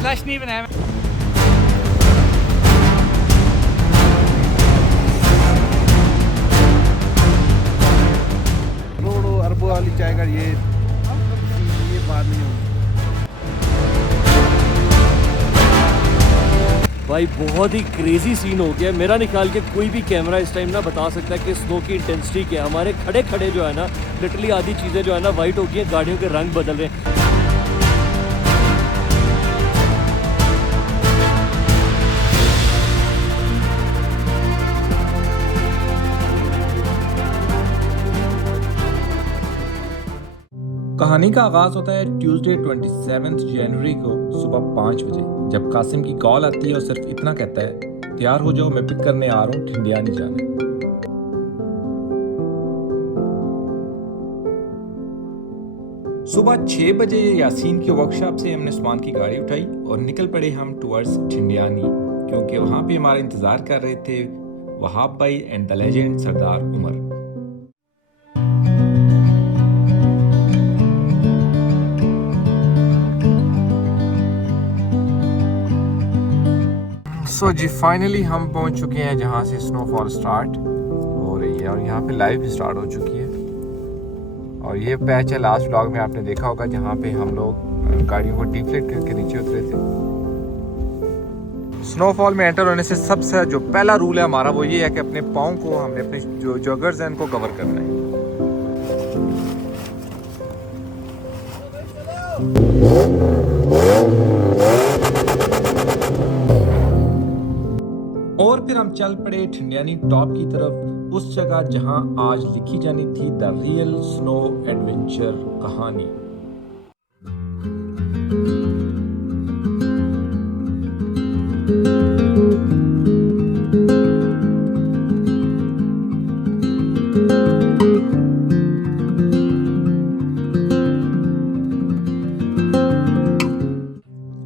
Slush नहीं बनाया। करोड़ों अरबों वाली चाय का ये बात नहीं होगी। भाई बहुत ही क्रेजी सीन हो गया। मेरा निकाल के कोई भी कैमरा इस टाइम ना बता सकता है कि स्नो की इंटेंसिटी क्या है। हमारे खड़े खड़े जो है ना लिटरली आधी चीज़ें जो है ना वाइट हो गई हैं, गाड़ियों के रंग बदल रहे हैं। कहानी का आगाज होता है ट्यूसडे 27 जनवरी को सुबह 5 बजे, जब कासिम की कॉल आती है और सिर्फ इतना कहता है, तैयार हो जाओ, मैं पिक करने आ रहा हूँ, ठिंडियानी जाना है। सुबह 6 बजे यासीन की वर्कशॉप से हमने उस्मान की गाड़ी उठाई और निकल पड़े हम टुवर्ड्स ठिंडियानी, क्योंकि वहाँ पे हमारा इंतज़ार कर रहे थे वहाब भाई and the legend Sardar Umar. So जी फाइनली हम पहुंच चुके हैं जहां से स्नोफॉल स्टार्ट हो रही है और यहाँ पे लाइव भी स्टार्ट हो चुकी है। और ये पैच है लास्ट व्लॉग में आपने देखा होगा जहाँ पे हम लोग गाड़ियों को डिफ्लेक्ट करके नीचे उतरे थे। स्नोफॉल में एंटर होने से सबसे जो पहला रूल है हमारा वो ये है कि अपने पाँव को हमने अपने जो जॉगर्स हैं उनको कवर करना है। और फिर हम चल पड़े ठिंडियानी टॉप की तरफ, उस जगह जहां आज लिखी जानी थी द रियल स्नो एडवेंचर कहानी।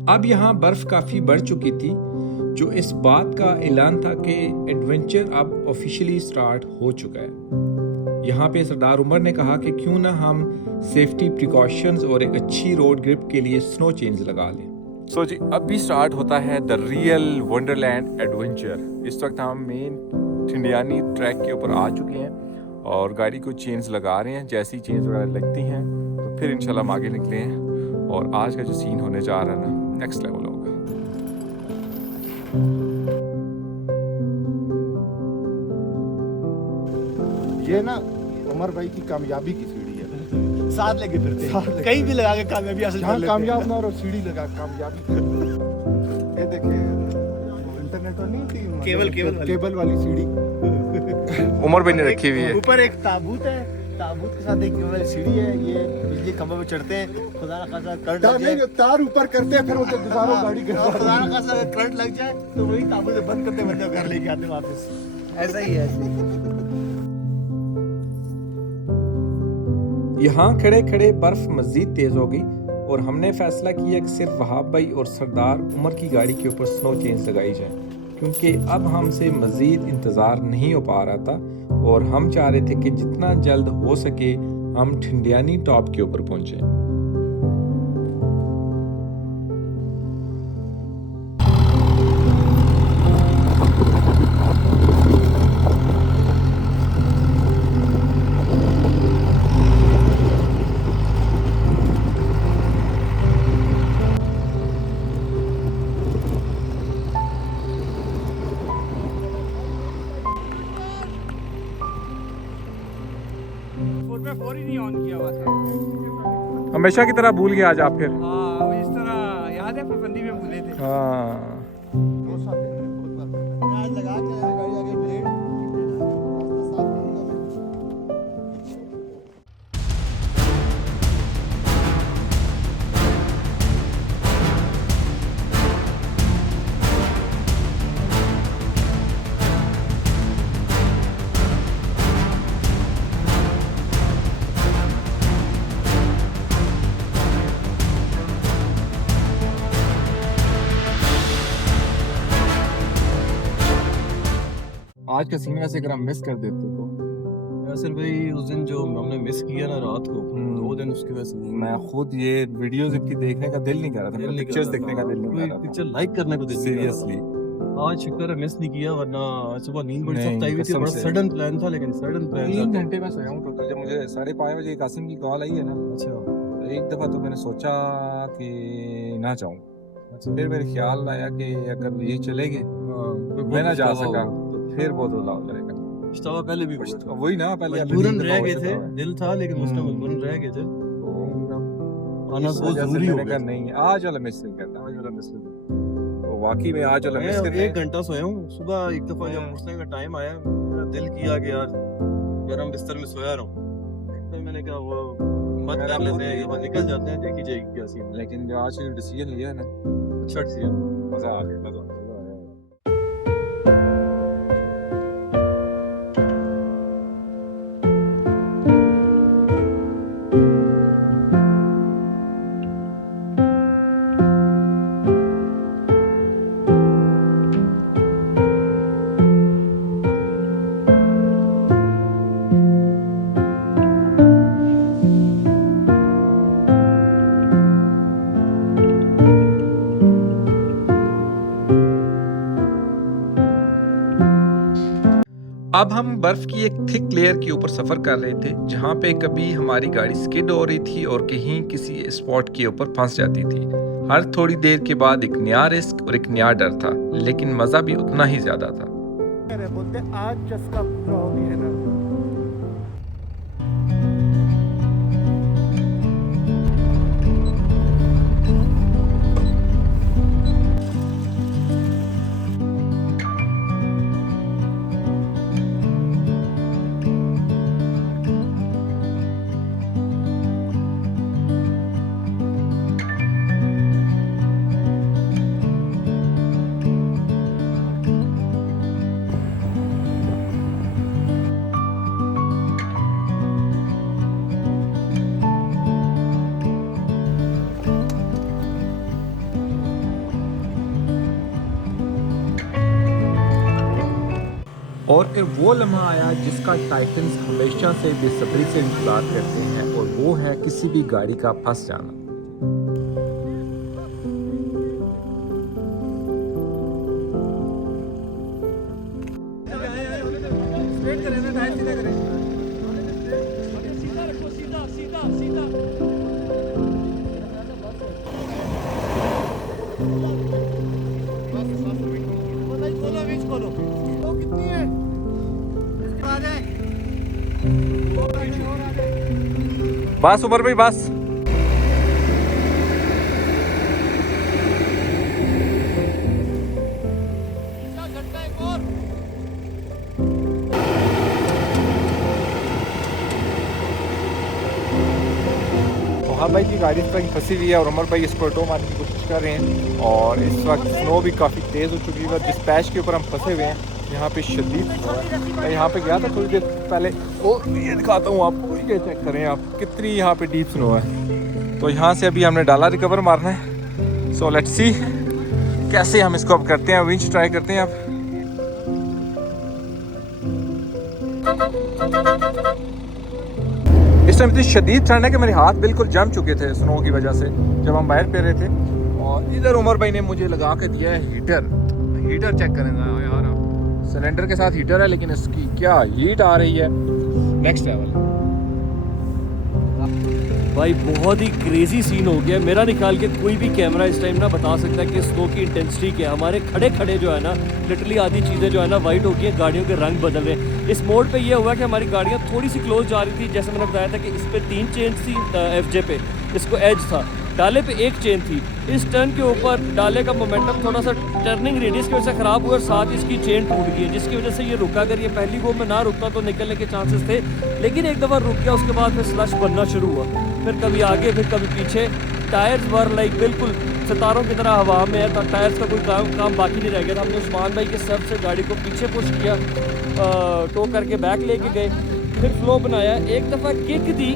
अब यहाँ बर्फ काफी बढ़ चुकी थी, जो इस बात का ऐलान था कि एडवेंचर अब ऑफिशियली स्टार्ट हो चुका है। यहाँ पे सरदार उमर ने कहा कि क्यों ना हम सेफ्टी प्रिकॉशंस और एक अच्छी रोड ग्रिप के लिए स्नो चेन्स लगा लें। सो जी अब भी स्टार्ट होता है द रियल वंडरलैंड एडवेंचर। इस वक्त हम मेन ठिंडियानी ट्रैक के ऊपर आ चुके हैं और गाड़ी को चेन्स लगा रहे हैं। जैसी चेन्स वगैरह लगती हैं तो फिर इंशाल्लाह हम आगे निकले हैं। और आज का जो सीन होने जा रहा है ना नेक्स्ट लेवल होगा। ये ना उमर भाई की कामयाबी की सीढ़ी है, साथ लेके फिरते हैं, कहीं भी लगा के कामयाबी हासिल कर जहाँ लेते कामयाब ना और सीढ़ी लगा कामयाबी। ये देखिए इंटरनेट वाली नहीं थी, केबल वाली सीढ़ी उमर भाई ने रखी हुई है। ऊपर एक ताबूत है, ताबूत के साथ एक वाली सीढ़ी है। ये बिजली खंभे पे चढ़ते हैं, खुदा ना खासा करंट लग जाए, तार ऊपर करते हैं, फिर उसे गुजारो गाड़ी खुदा ना खासा करंट लग जाए तो वही ताबूत बंद करते बंदे घर लेके आते वापस। ऐसा ही है। यहाँ खड़े खड़े बर्फ मजीद तेज हो गई और हमने फैसला किया कि सिर्फ वहाब भाई और सरदार उमर की गाड़ी के ऊपर स्नो चेन्स लगाई जाए, क्योंकि अब हमसे मजीद इंतज़ार नहीं हो पा रहा था और हम चाह रहे थे कि जितना जल्द हो सके हम ठिंडियानी टॉप के ऊपर पहुंचे। फोर ही नहीं ऑन किया हुआ था। हमेशा की तरह भूल गया आज आप फिर। हाँ इस तरह याद है पाबंदी में भूले थे। हाँ लगा के गाड़ी आगे ब्लेड आज का सीन वैसे अगर हम मिस कर देते तो यासिर भाई उस दिन जो हमने मिस किया ना रात को, 2 दिन उसकी वजह से मैं खुद ये वीडियोस इनकी देखने का दिल नहीं कर रहा था, पिक्चर्स देखने का दिल नहीं कर रहा पिक्चर लाइक करने को दिल नहीं कर रहा था। सीरियसली। आज शुक्र है मिस नहीं किया, वरना आज सुबह नींद बड़ी नहीं, सख्त आई हुई थी। कसम बड़ा से। सडन प्लान था, लेकिन सडन प्लान 3 था। घंटे में सोया हूँ टोटल। जब मुझे 5:30 बजे कासिम की कॉल आई है ना, अच्छा तो एक दफ़ा तो मैंने सोचा कि ना जाऊँ। अच्छा, फिर मेरे ख्याल आया कि अगर ये चले गए, हाँ, मैं ना जा पछतावा सका, होगा। तो फिर बहुत रुला हो जाएगा। पछतावा पहले भी हुआ था। वही ना, पहले मजबूरन अपनी रह गए दफा थे, हो चुका है। दिल था लेकिन उसका हम्म। मजबूरन रह गए थे। तो आना इस बहुत वजह से जरूरी हो मैंने गया कहा नहीं, आज वाला मिस नहीं करना, आज वाला मिस नहीं करना। तो वाकई में आज वाला मिस मैं करना 1 घंटा सोया हूँ। सुबह एक दफा जब उठने का टाइम आया, मेरा दिल किया कि यार गर्म बिस्तर में सोया रहूं। तो मैंने कहा वो मत मेरा कर लेते खुद हैं, ये बात निकल जाते हैं, देखी जाएगी क्या सीन। लेकिन जो आज डिसीजन लिया है ना, अच्छा सी मजा आ गया, मजा आ गया। अब हम बर्फ की एक थिक लेयर के ऊपर सफर कर रहे थे, जहाँ पे कभी हमारी गाड़ी स्किड हो रही थी और कहीं किसी स्पॉट के ऊपर फंस जाती थी। हर थोड़ी देर के बाद एक नया रिस्क और एक नया डर था, लेकिन मजा भी उतना ही ज्यादा था। बोलते आज चस्का पूरा हो गया है ना। और फिर वो लम्हा आया जिसका टाइटन्स हमेशा से बेसब्री से इंतजार करते हैं, और वो है किसी भी गाड़ी का फंस जाना। सीधा रखो, सीधा सीधा सीधा। खोलो बीच खोलो। वो कितनी है? आ जाए। बस उमर भाई बस। झटका एक और। मोहन भाई की गाड़ी इस तरह फंसी हुई है और उमर भाई इसको ऑटो मारने की कोशिश कर रहे हैं। और इस वक्त स्नो भी काफ़ी तेज़ हो चुकी है। जिस पैच के ऊपर हम फंसे हुए हैं, यहाँ पे शदीद स्नो है। मैं यहाँ पे गया था थोड़ी देर पहले, ओ ये दिखाता हूँ आपको, ये चेक करें आप कितनी यहाँ पे डीप स्नो है। तो यहाँ से अभी हमने डाला रिकवर मारना है। सो लेट्स सी कैसे हम इसको अब करते हैं, विंच ट्राई करते हैं अब। इस टाइम इतनी शदीद ठंड है कि मेरे हाथ बिल्कुल जम चुके थे स्नो की वजह से जब हम बाहर पे रहे थे। और इधर उमर भाई ने मुझे लगा के दिया है हीटर। हीटर चेक करें यार आप, सिलेंडर के साथ हीटर है लेकिन इसकी क्या हीट आ रही है, नेक्स्ट लेवल। भाई बहुत ही क्रेजी सीन हो गया। मेरा नहीं ख्याल कि कोई भी कैमरा इस टाइम ना बता सकता है कि स्नो की इंटेंसिटी क्या है। हमारे खड़े खड़े जो है ना, लिटरली आधी चीज़ें जो है ना वाइट हो गई हैं, गाड़ियों के रंग बदल रहे हैं। इस मोड पे ये हुआ कि हमारी गाड़ियाँ थोड़ी सी क्लोज जा रही थी। जैसे मैंने बताया था कि इस पर 3 चेन थी FJ पे, इसको एज था, डाले पे 1 चेन थी। इस टर्न के ऊपर डाले का मोमेंटम थोड़ा सा टर्निंग रेडियस की वजह से ख़राब हुआ और साथ ही इसकी चेन टूट गई है, जिसकी वजह से ये रुका। अगर ये पहली गो में ना रुकता तो निकलने के चांसेस थे, लेकिन एक दफ़ा रुक गया। उसके बाद फिर स्लश बनना शुरू हुआ, फिर कभी आगे फिर कभी पीछे। टायर्स वर लाइक बिल्कुल सितारों की तरह हवा में है। टायर्स का कोई काम बाकी नहीं रह गया था। हमने उस्मान भाई के सर से गाड़ी को पीछे पुश किया, टो करके बैक लेके गए, फिर फ्लो बनाया। एक दफ़ा किक दी,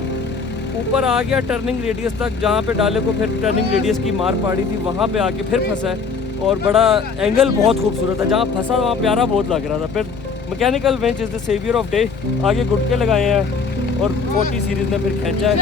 ऊपर आ गया टर्निंग रेडियस तक, जहाँ पे डाले को फिर टर्निंग रेडियस की मार पड़ी थी, वहाँ पे आके फिर फंसा है। और बड़ा एंगल बहुत खूबसूरत है, जहाँ फंसा वहाँ प्यारा बहुत लग रहा था। फिर mechanical wrench is the saviour of day. आगे गुटके लगाए हैं और 40 सीरीज ने फिर खींचा है।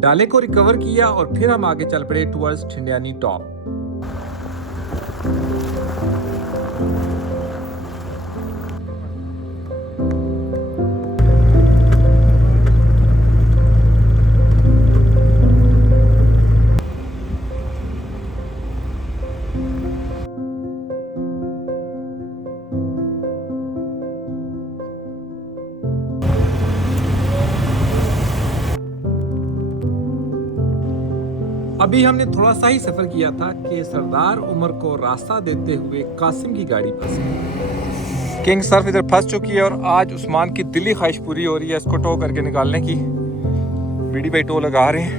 डाले को रिकवर किया और फिर हम आगे चल पड़े टुवर्ड्स ठिंडियानी टॉप। अभी हमने थोड़ा सा ही सफर किया था कि सरदार उमर को रास्ता देते हुए कासिम की गाड़ी फंसी। किंग सर्फ इधर फंस चुकी है और आज उस्मान की दिली ख्वाहिश पूरी हो रही है इसको टो करके निकालने की। बीडी भाई टो लगा रहे हैं।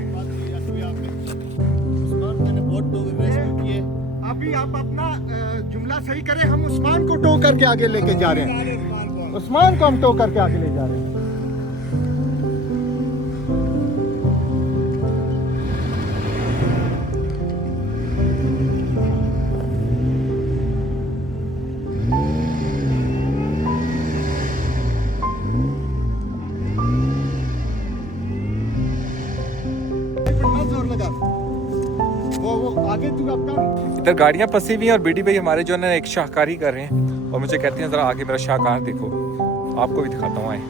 मैंने बहुत टो रेस्क्यू किए। अभी आप अपना जुमला सही करें, हम उस्मान को टो करके आगे लेके जा रहे हैं। उस्मान को हम टो करके आगे ले जा रहे हैं। वो आगे तू अपना इधर गाड़ियाँ फंसी हुई हैं और बीडी भाई हमारे जो है ना एक शाहकारी कर रहे हैं और मुझे कहते हैं ज़रा आगे मेरा शाहकार देखो, आपको भी दिखाता हूँ। आए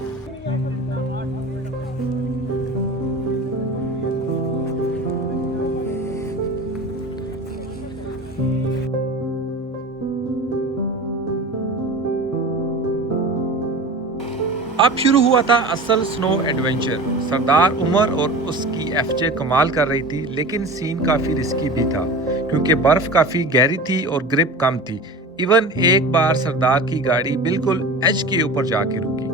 अब शुरू हुआ था असल स्नो एडवेंचर। सरदार उमर और उसकी एफजे कमाल कर रही थी, लेकिन सीन काफ़ी रिस्की भी था क्योंकि बर्फ़ काफ़ी गहरी थी और ग्रिप कम थी। इवन एक बार सरदार की गाड़ी बिल्कुल एज के ऊपर जाके रुकी।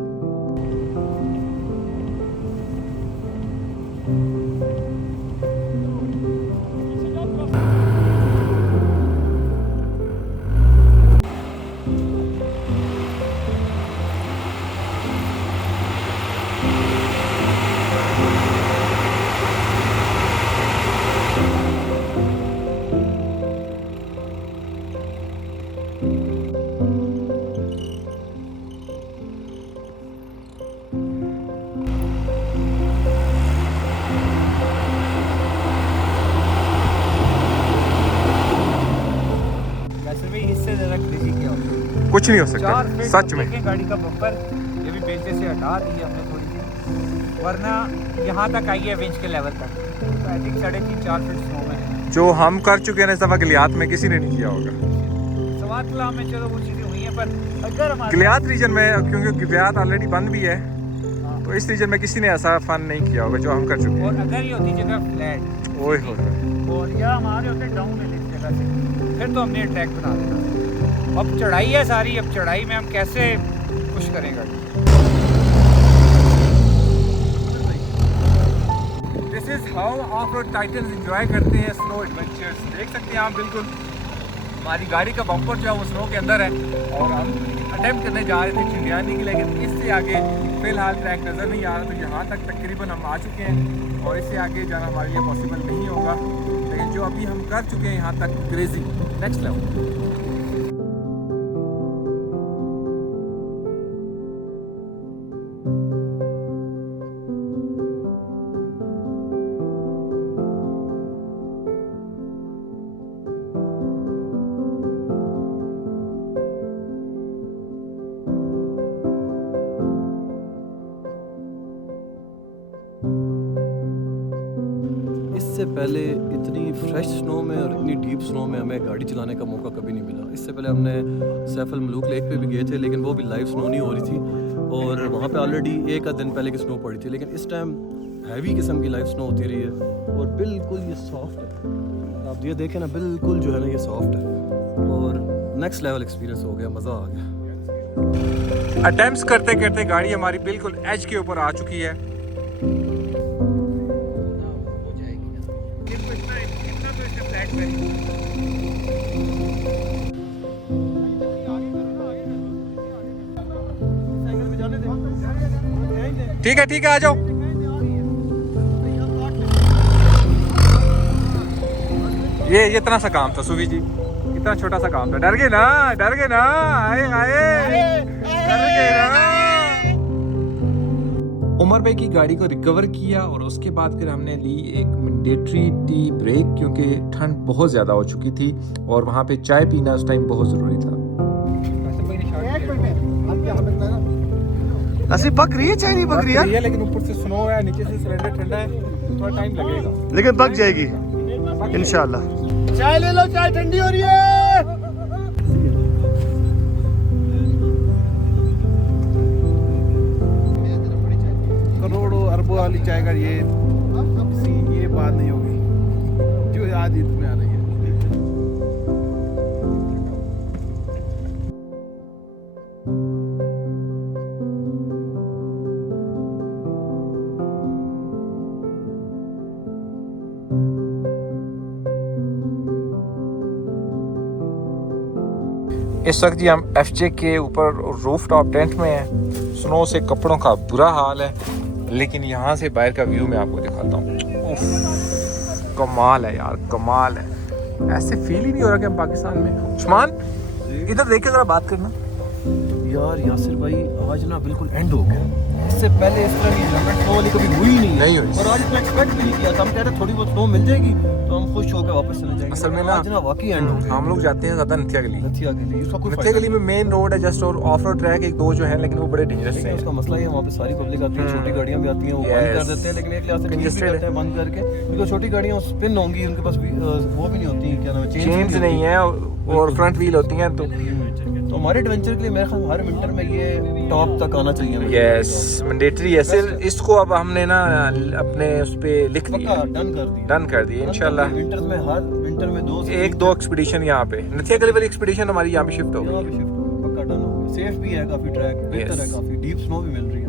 कुछ नहीं हो सकता सच में। गाड़ी का बम्पर ये भी बेचे से हटा दी हमने थोड़ी सी, वरना यहाँ तक आई है विंच के लेवल तक। तो आई थिंक 3.5-4 फीट स्नो में है। जो हम कर चुके हैं इस दफ़ा गलियात में किसी ने नहीं किया होगा। सवात कलाम में चलो वो चीज़ें हुई हैं, पर अगर हमारे गलियात रीजन में, क्योंकि गलियात ऑलरेडी बंद भी है, तो इस रीजन में किसी ने ऐसा फन नहीं किया होगा जो हम कर चुके और हैं। अगर ये होती जगह फ्लैट ओए होए और या हमारे होते डाउन है इस जगह से, फिर तो हमने ट्रैक बना देना। अब चढ़ाई है सारी, अब चढ़ाई में हम कैसे पुश करें गाड़ी। This is how of road titans enjoy करते हैं स्नो एडवेंचर्स। देख सकते हैं आप, बिल्कुल हमारी गाड़ी का बम्पर जो है वो स्नो के अंदर है और हम अटेम्प्ट करने जा रहे थे ठिंडियानी की, लेकिन इससे आगे फिलहाल ट्रैक नज़र नहीं आ रहा। तो यहाँ तक तकरीबन हम आ चुके हैं और इससे आगे जाना हमारे लिए पॉसिबल नहीं होगा, लेकिन जो अभी हम कर चुके हैं यहाँ तक क्रेजी नेक्स्ट लेवल। इससे पहले इतनी फ्रेश स्नो में और इतनी डीप स्नो में हमें गाड़ी चलाने का मौका कभी नहीं मिला। इससे पहले हमने सैफ अल मलूक लेक पे भी गए थे, लेकिन वो भी लाइव स्नो नहीं हो रही थी और वहाँ पे ऑलरेडी एक आध दिन पहले की स्नो पड़ी थी। लेकिन इस टाइम हैवी किस्म की लाइव स्नो होती रही है और बिल्कुल ये सॉफ्ट है। आप ये देखें ना, बिल्कुल जो है ना ये सॉफ्ट है और नेक्स्ट लेवल एक्सपीरियंस हो गया, मज़ा आ गया। अटेम्प्ट्स करते करते गाड़ी हमारी बिल्कुल एज के ऊपर आ चुकी है। ठीक है आ जाओ। ये इतना सा काम था सुवी जी, इतना छोटा सा काम था। डर गए ना, डर गए ना, आए आए, डर गए ना। उमर भाई की गाड़ी को रिकवर किया और उसके बाद फिर हमने ली एक मैंडेटरी टी ब्रेक, क्योंकि ठंड बहुत ज़्यादा हो चुकी थी और वहाँ पे चाय पीना उस टाइम बहुत ज़रूरी था। ऐसी पक रही है, चाय नहीं पक रही है, लेकिन ऊपर से स्नो है, नीचे से सिलेंडर ठंडा है, थोड़ा टाइम लगेगा, लेकिन पक जाएगी इंशाल्लाह। चाय ले लो, चाय ठंडी हो रही है। करोड़ों अरबों वाली चाय का ये सीन, ये बात नहीं होगी जो आज ईद में आ रही है। इस वक्त जी हम एफजे के ऊपर रूफ टॉप टेंट में हैं। स्नो से कपड़ों का बुरा हाल है, लेकिन यहाँ से बाहर का व्यू मैं आपको दिखाता हूँ। कमाल है यार, कमाल है। ऐसे फील ही नहीं हो रहा कि हम पाकिस्तान में। उस्मान इधर देख के जरा बात करना। यार यासिर भाई आज ना बिल्कुल एंड हो गया। इससे पहले इस तरह की इन्वायरमेंट स्नो वाली कभी हुई ही नहीं नहीं हुई। और आज इतना एक्सपेक्ट भी नहीं किया था। हम कह रहे थोड़ी बहुत स्नो मिल जाएगी तो हम खुश होकर वापस चले जाएंगे। असल में ना आज ना वाकई एंड हो गया। हम लोग जाते हैं ज़्यादा नथिया गली। नथिया गली, उसका कोई नथिया फायदा गली में मेन रोड है जस्ट, और ऑफ रोड ट्रैक एक दो जो है, लेकिन वो बड़े डेंजरस नहीं है। है। उसका मसला ये है वहाँ पे सारी पब्लिक आती है, छोटी गाड़ियाँ भी आती हैं, वो बंद कर देते हैं, लेकिन एक लिहाज से ठीक भी Congested करते हैं बंद करके, क्योंकि छोटी गाड़ियाँ स्पिन होंगी, उनके पास भी वो भी नहीं होती, क्या नाम है, चेन्स नहीं है और फ्रंट व्हील होती हैं। तो हमारे एडवेंचर के लिए मेरे ख्याल हर विंटर में ये टॉप तक आना चाहिए। यस, मैंडेटरी है। सिर्फ इसको अब हमने ना अपने उस पे लिख पक्का दिया, डन कर दिए इंशाल्लाह। विंटर में हर विंटर में एक दो एक्सपीडिशन यहाँ पे, नथिया गली वाली एक्सपीडिशन हमारी यहाँ पे शिफ्ट हो यहाँ गई। पे शिफ्ट हो, पक्का डन हो गया। सेफ भी है काफी, ट्रैक बेहतर है, काफी डीप स्नो भी मिल रही है।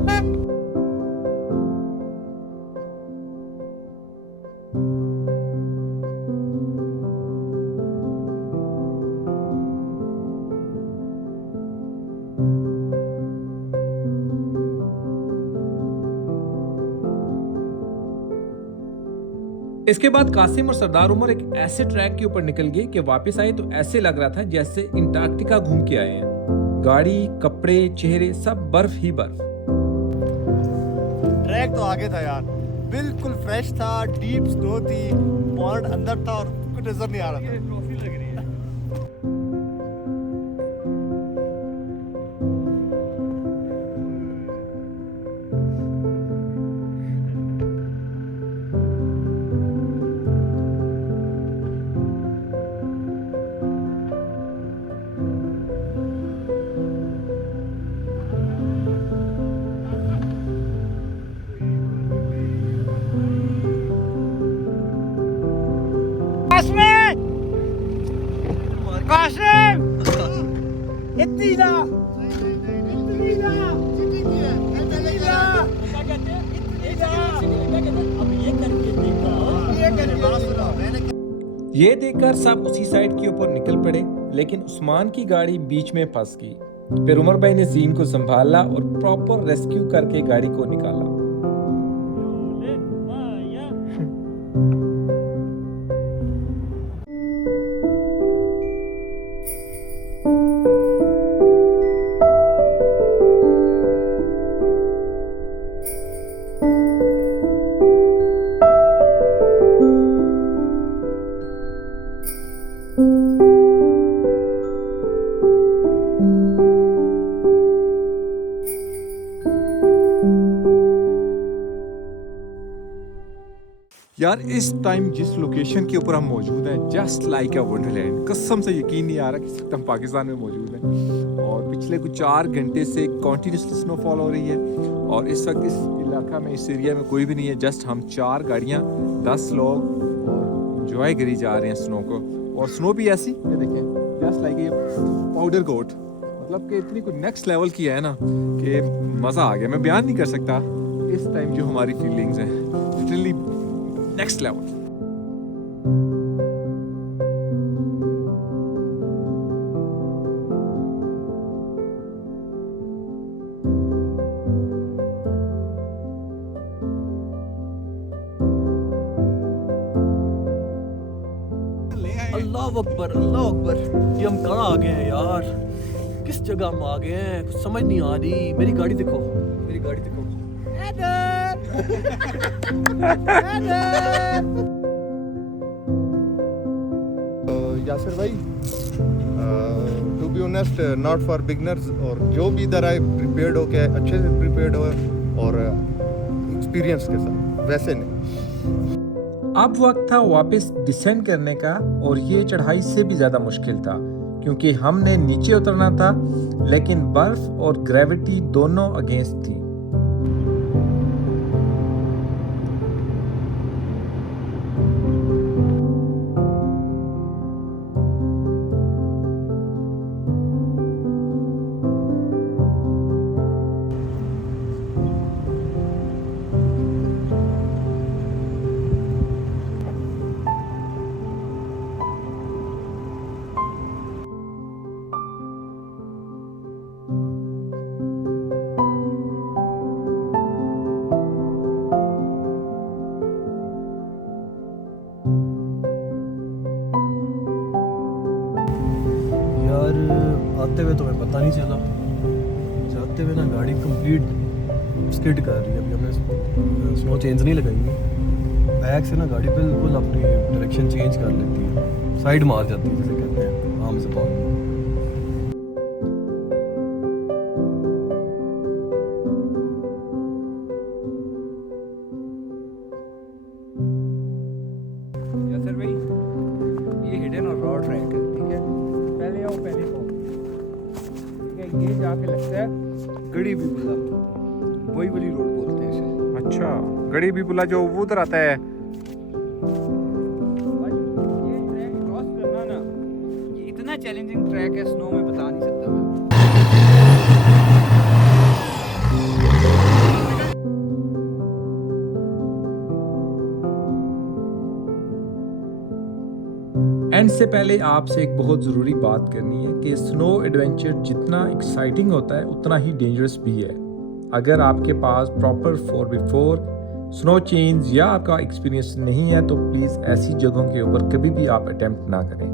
इसके बाद कासिम और सरदार उमर एक ऐसे ट्रैक के ऊपर निकल गए कि वापस आए तो ऐसे लग रहा था जैसे अंटार्कटिका घूम के आए हैं। गाड़ी, कपड़े, चेहरे सब बर्फ ही बर्फ। ट्रैक तो आगे था यार, बिल्कुल फ्रेश था, डीप स्नो थी, पॉन्ड अंदर था और कुछ नजर नहीं आ रहा था। ये देखकर सब उसी साइड के ऊपर निकल पड़े, लेकिन उस्मान की गाड़ी बीच में फंस गई। फिर उमर भाई ने सीन को संभाला और प्रॉपर रेस्क्यू करके गाड़ी को निकाला। यार इस टाइम जिस लोकेशन के ऊपर हम मौजूद हैं, जस्ट लाइक अ वंडरलैंड। कसम से यकीन नहीं आ रहा कि इस वक्त हम पाकिस्तान में मौजूद हैं। और पिछले कुछ 4 घंटे से कॉन्टीन्यूसली स्नोफॉल हो रही है और इस वक्त इस इलाका में, इस एरिया में कोई भी नहीं है। जस्ट हम 4 गाड़ियाँ, 10 लोग और इंजॉय करी जा रहे हैं स्नो को। और स्नो भी ऐसी, ये देखें, जस्ट लाइक ये पाउडर कोट, मतलब कि इतनी कोई नेक्स्ट लेवल की है ना कि मज़ा आ गया। मैं बयान नहीं कर सकता इस टाइम जो हमारी फीलिंग्स हैं, लिटरली नेक्स्ट लेवल। अल्लाह अकबर। ये हम कहाँ आ गए हैं यार, किस जगह हम आ गए हैं, कुछ समझ नहीं आ रही। मेरी गाड़ी देखो, मेरी गाड़ी देखो। यासिर भाई, to be honest not for beginners, और जो भी इधर आए प्रिपेयर्ड हो के अच्छे से प्रिपेयर्ड हो और एक्सपीरियंस के साथ, वैसे नहीं। अब वक्त था वापस डिसेंड करने का, और ये चढ़ाई से भी ज़्यादा मुश्किल था क्योंकि हमने नीचे उतरना था लेकिन बर्फ और ग्रेविटी दोनों अगेंस्ट थी। यार आते हुए तो हमें पता नहीं चला, जाते हुए ना गाड़ी कंप्लीट स्किड कर रही है। अभी हमने स्नो चेंज नहीं लगाई है, बैक से ना गाड़ी बिल्कुल अपनी डायरेक्शन चेंज कर लेती है, साइड मार जाती है जिसे कहते हैं आम ज़बान में। यासिर भाई, ये हिडन और रॉ ट्रैक है, ठीक है। पहले आओ पहले पाओ, ठीक है। ये जाके लगता है गड़ी भी बुला, वही वाली रोड बोलते हैं इसे। अच्छा, गड़ी भी बुला जो वो उधर आता है। भाई ये ट्रैक क्रॉस करना ना, ये इतना चैलेंजिंग ट्रैक है, स्नो में बता नहीं सकता मैं। एंड से पहले आपसे एक बहुत ज़रूरी बात करनी है कि स्नो एडवेंचर जितना एक्साइटिंग होता है उतना ही डेंजरस भी है। अगर आपके पास प्रॉपर 4x4 स्नो चेन्स या आपका एक्सपीरियंस नहीं है तो प्लीज़ ऐसी जगहों के ऊपर कभी भी आप अटेम्प्ट ना करें।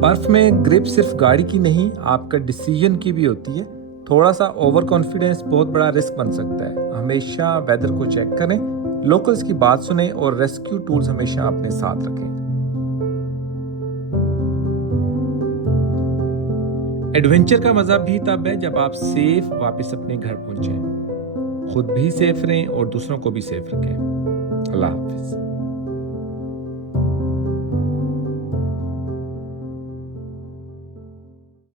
बर्फ में ग्रिप सिर्फ गाड़ी की नहीं, आपका डिसीजन की भी होती है। थोड़ा सा ओवर कॉन्फिडेंस बहुत बड़ा रिस्क बन सकता है। हमेशा वेदर को चेक करें, लोकल्स की बात सुनें और रेस्क्यू टूल्स हमेशा अपने साथ रखें। एडवेंचर का मजा भी तब है जब आप सेफ वापस अपने घर पहुंचे। खुद भी सेफ रहें और दूसरों को भी सेफ रखें। अल्लाह हाफिज।